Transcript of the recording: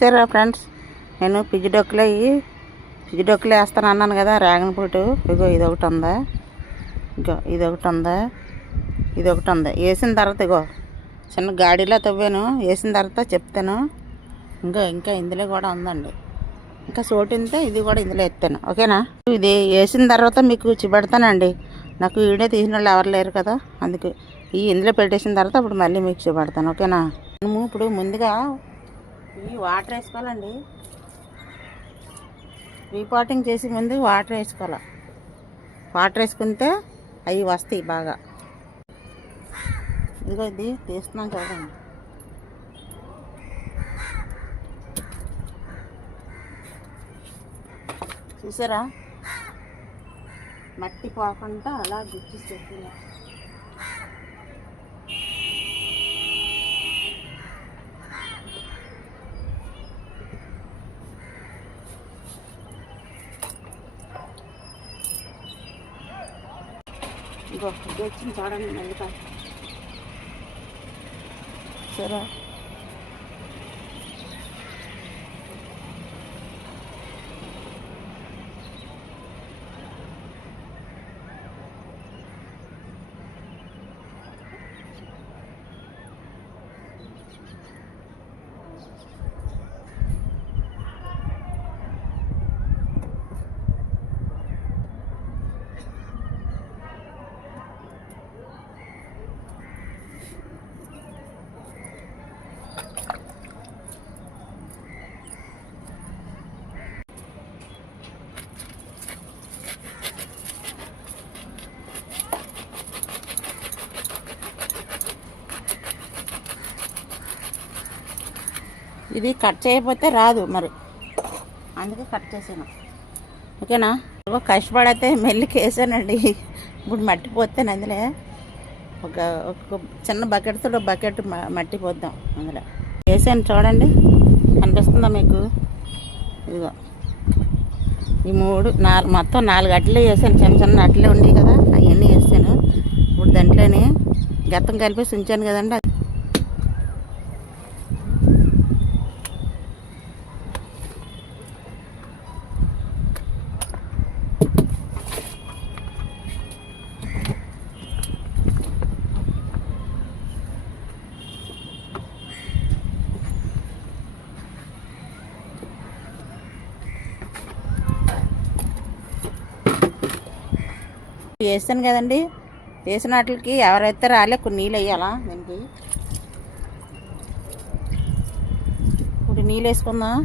సరే ఫ్రెండ్స్, నేను పిజ్జి డొక్కులు వేస్తాను అన్నాను కదా. డ్రాగన్ ఫ్రూట్ ఇగో ఇదొకటి ఉందా, ఇగో ఇదొకటి ఉందా, ఇదొకటి ఉంది. వేసిన తర్వాత ఇగో చిన్న గాడిలో తవ్వాను. వేసిన తర్వాత చెప్తాను. ఇంకా ఇందులో కూడా ఉందండి. ఇంకా చోటింతే ఇది కూడా ఇందులో ఎత్తాను. ఓకేనా? ఇది వేసిన తర్వాత మీకు చూపెడతానండి. నాకు వీడియో తీసిన వాళ్ళు ఎవరు లేరు కదా, అందుకు ఇందులో పెట్టేసిన తర్వాత అప్పుడు మళ్ళీ మీకు చూపెడతాను. ఓకేనా? మనము ఇప్పుడు ముందుగా ఈ వాటర్ వేసుకోవాలండి. రీపాటింగ్ చేసి ముందు వాటర్ వేసుకోవాలి. వాటర్ వేసుకుంటే అవి వస్తాయి బాగా. ఇదిగో ఇది తీస్తున్నాను చూడండి. చూసారా, మట్టి పోకుండా అలా గుచ్చి చెప్తున్నా. ఇంకో ఇది వచ్చింది చూడండి మెల్లిగా. సరే, ఇది కట్ చేయకపోతే రాదు మరి, అందుకే కట్ చేసాను. ఓకేనా? కష్టపడైతే మెల్లికి వేసానండి. ఇప్పుడు మట్టి పోతాను అందులో. ఒక చిన్న బకెట్తో బకెట్ మట్టి పోద్దాం అందులో. వేసాను చూడండి, కనిపిస్తుందా మీకు? ఇదిగో ఈ మొత్తం 4 అట్టలు వేసాను. చిన్న అట్టలే ఉండేవి కదా, అవన్నీ వేసాను. ఇప్పుడు దాంట్లోనే గత్తం కలిపేసి ఉంచాను కదండి. వేస్తాను కదండి. వేసిన వాటికి ఎవరైతే రాలే కొన్ని నీళ్ళు వేయాలా దీనికి. ఇప్పుడు నీళ్ళు వేసుకుందాం.